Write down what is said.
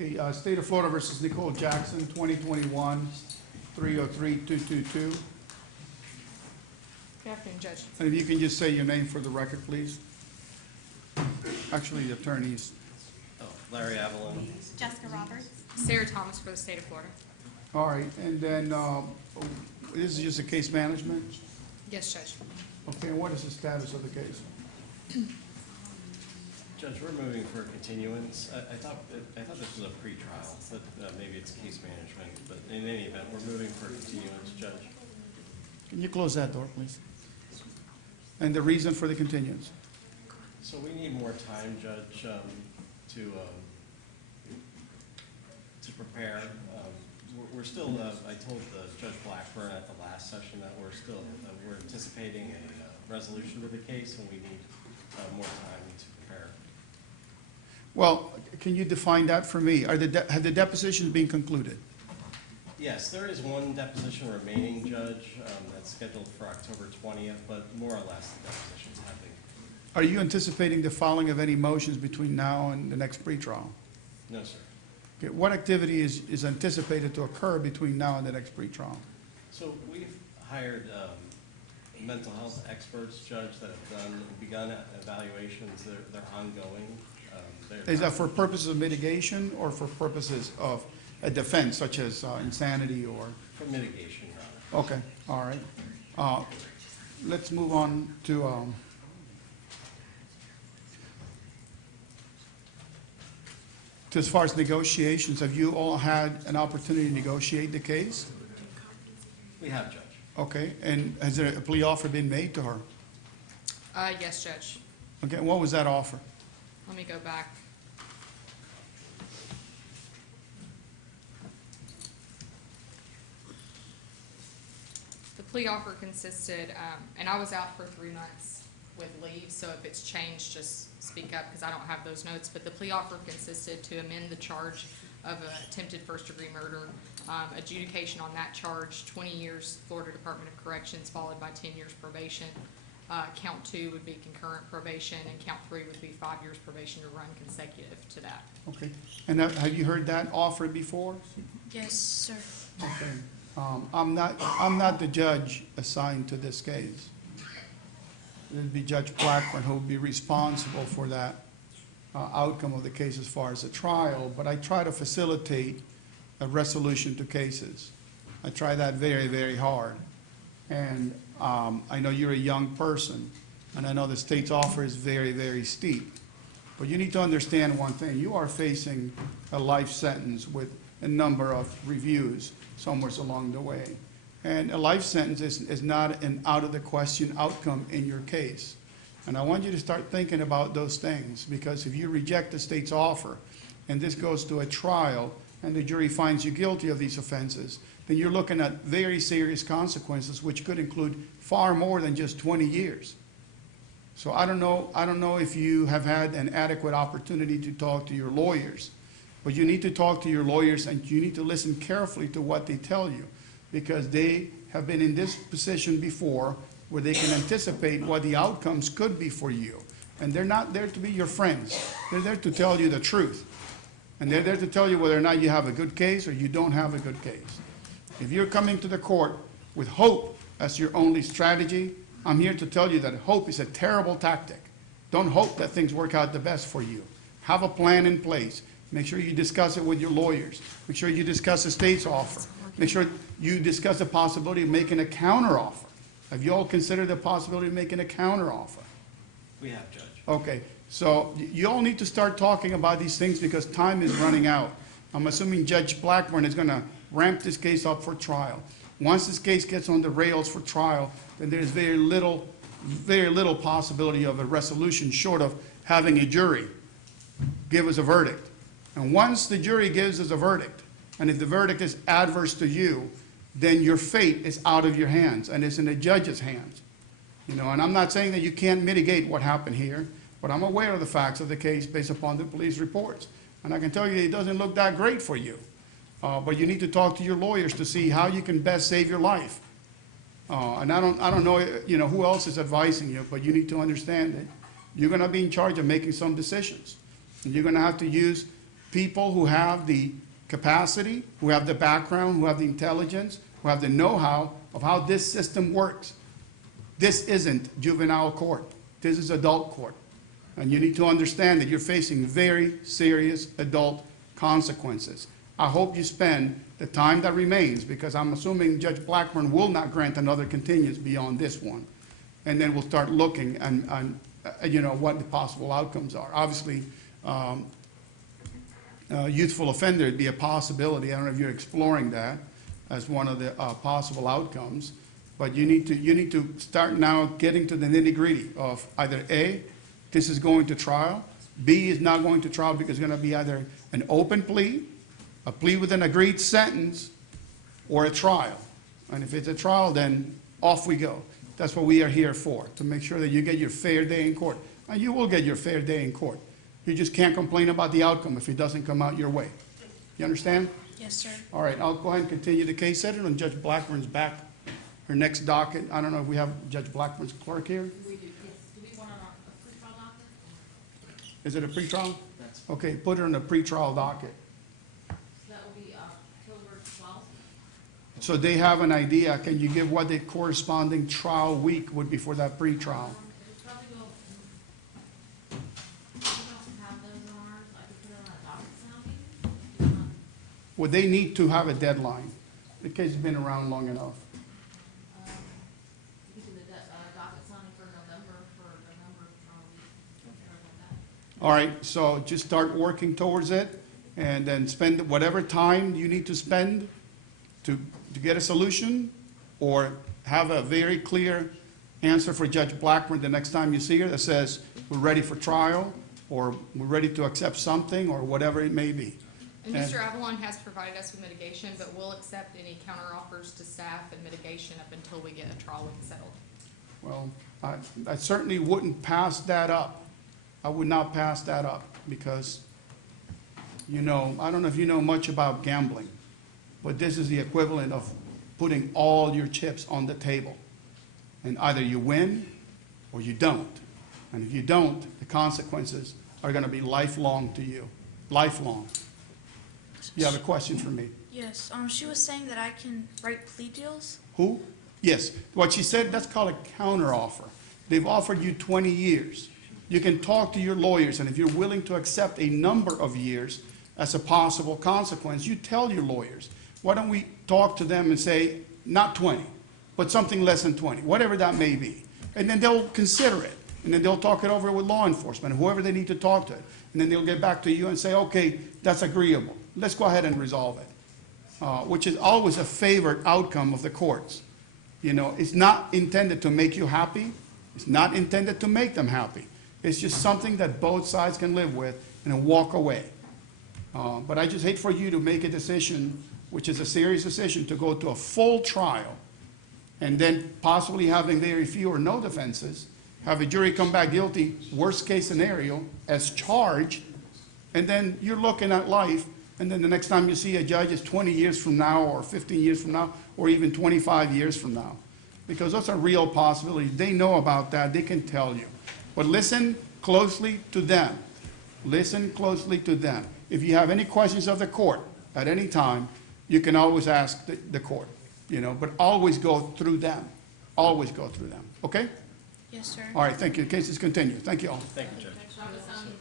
Okay, State of Florida versus Nicole Jackson, 2021, 303222. Good afternoon, Judge. And if you can just say your name for the record, please. Actually, the attorneys. Larry Avalon. Jessica Roberts. Sarah Thomas for the State of Florida. All right, and then this is just a case management? Yes, Judge. Okay, and what is the status of the case? Judge, we're moving for a continuance. I thought this was a pretrial, but maybe it's case management. But in any event, we're moving for a continuance, Judge. Can you close that door, please? And the reason for the continuance? So we need more time, Judge, to prepare. We're still, I told Judge Blackburn at the last session that we're anticipating a resolution to the case, and we need more time to prepare. Well, can you define that for me? Have the depositions been concluded? Yes, there is one deposition remaining, Judge, that's scheduled for October 20th, but more or less the deposition's happening. Are you anticipating the filing of any motions between now and the next pretrial? No, sir. Okay, what activity is anticipated to occur between now and the next pretrial? So we've hired mental health experts, Judge, that have begun evaluations. They're ongoing. Is that for purposes of mitigation or for purposes of a defense, such as insanity or? For mitigation, Your Honor. Okay, all right. Let's move on to as far as negotiations. Have you all had an opportunity to negotiate the case? We have, Judge. Okay, and has there a plea offer been made to her? Yes, Judge. Okay, and what was that offer? Let me go back. The plea offer consisted, and I was out for 3 months with leave, so if it's changed, just speak up because I don't have those notes. But the plea offer consisted to amend the charge of attempted first-degree murder, adjudication on that charge, 20 years Florida Department of Corrections, followed by 10 years probation. Count 2 would be concurrent probation, and count 3 would be 5 years probation to run consecutive to that. Okay, and have you heard that offer before? Yes, sir. Okay, I'm not the judge assigned to this case. It'd be Judge Blackburn who would be responsible for that outcome of the case as far as the trial, but I try to facilitate a resolution to cases. I try that very, very hard. And I know you're a young person, and I know the state's offer is very, very steep. But you need to understand one thing. You are facing a life sentence with a number of reviews somewhere along the way. And a life sentence is not an out-of-the-question outcome in your case. And I want you to start thinking about those things, because if you reject the state's offer and this goes to a trial and the jury finds you guilty of these offenses, then you're looking at very serious consequences, which could include far more than just 20 years. So I don't know if you have had an adequate opportunity to talk to your lawyers, but you need to talk to your lawyers and you need to listen carefully to what they tell you, because they have been in this position before where they can anticipate what the outcomes could be for you. And they're not there to be your friends. They're there to tell you the truth. And they're there to tell you whether or not you have a good case or you don't have a good case. If you're coming to the court with hope as your only strategy, I'm here to tell you that hope is a terrible tactic. Don't hope that things work out the best for you. Have a plan in place. Make sure you discuss it with your lawyers. Make sure you discuss the state's offer. Make sure you discuss the possibility of making a counteroffer. Have you all considered the possibility of making a counteroffer? We have, Judge. Okay, so you all need to start talking about these things because time is running out. I'm assuming Judge Blackburn is going to ramp this case up for trial. Once this case gets on the rails for trial, then there's very little possibility of a resolution short of having a jury give us a verdict. And once the jury gives us a verdict, and if the verdict is adverse to you, then your fate is out of your hands and it's in the judge's hands. You know, and I'm not saying that you can't mitigate what happened here, but I'm aware of the facts of the case based upon the police reports. And I can tell you it doesn't look that great for you. But you need to talk to your lawyers to see how you can best save your life. And I don't know, who else is advising you, but you need to understand that you're going to be in charge of making some decisions. And you're going to have to use people who have the capacity, who have the background, who have the intelligence, who have the know-how of how this system works. This isn't juvenile court. This is adult court. And you need to understand that you're facing very serious adult consequences. I hope you spend the time that remains, because I'm assuming Judge Blackburn will not grant another continuance beyond this one. And then we'll start looking and what the possible outcomes are. Obviously, youthful offender would be a possibility. I don't know if you're exploring that as one of the possible outcomes. But you need to start now getting to the nitty-gritty of either A, this is going to trial, B is not going to trial because it's going to be either an open plea, a plea with an agreed sentence, or a trial. And if it's a trial, then off we go. That's what we are here for, to make sure that you get your fair day in court. And you will get your fair day in court. You just can't complain about the outcome if it doesn't come out your way. You understand? Yes, sir. All right, I'll go ahead and continue the case. Set it on Judge Blackburn's back. Her next docket, I don't know if we have Judge Blackburn's clerk here. We do, yes. Do we want a pre-trial docket? Is it a pretrial? That's Okay, put her on a pretrial docket. So that will be October 12th. So they have an idea. Can you give what the corresponding trial week would be for that pretrial? It would probably go, we don't have those on ours. I could put it on a docket sounding. Would they need to have a deadline? The case has been around long enough. We could do the docket sounding for November trial week. Something like that. All right, so just start working towards it, and then spend whatever time you need to spend to get a solution, or have a very clear answer for Judge Blackburn the next time you see her that says, we're ready for trial, or we're ready to accept something, or whatever it may be. And And- Mr. Avalon has provided us with mitigation, but we'll accept any counteroffers to staff and mitigation up until we get a trial week settled. Well, I certainly wouldn't pass that up. I would not pass that up, because, I don't know if you know much about gambling, but this is the equivalent of putting all your chips on the table. And either you win or you don't. And if you don't, the consequences are going to be lifelong to you. Lifelong. You have a question for me? Yes, she was saying that I can write plea deals. Who? Yes. What she said, that's called a counteroffer. They've offered you 20 years. You can talk to your lawyers, and if you're willing to accept a number of years as a possible consequence, you tell your lawyers, why don't we talk to them and say, not 20, but something less than 20, whatever that may be. And then they'll consider it, and then they'll talk it over with law enforcement, whoever they need to talk to. And then they'll get back to you and say, okay, that's agreeable. Let's go ahead and resolve it, which is always a favored outcome of the courts. It's not intended to make you happy. It's not intended to make them happy. It's just something that both sides can live with and walk away. But I just hate for you to make a decision, which is a serious decision, to go to a full trial and then possibly having very few or no defenses, have a jury come back guilty, worst case scenario, as charged, and then you're looking at life, and then the next time you see a judge is 20 years from now, or 15 years from now, or even 25 years from now. Because those are real possibilities. They know about that. They can tell you. But listen closely to them. Listen closely to them. If you have any questions of the court at any time, you can always ask the court, but always go through them. Always go through them. Okay? Yes, sir. All right, thank you. The case is continued. Thank you all. Thank you, Judge. Docket sounding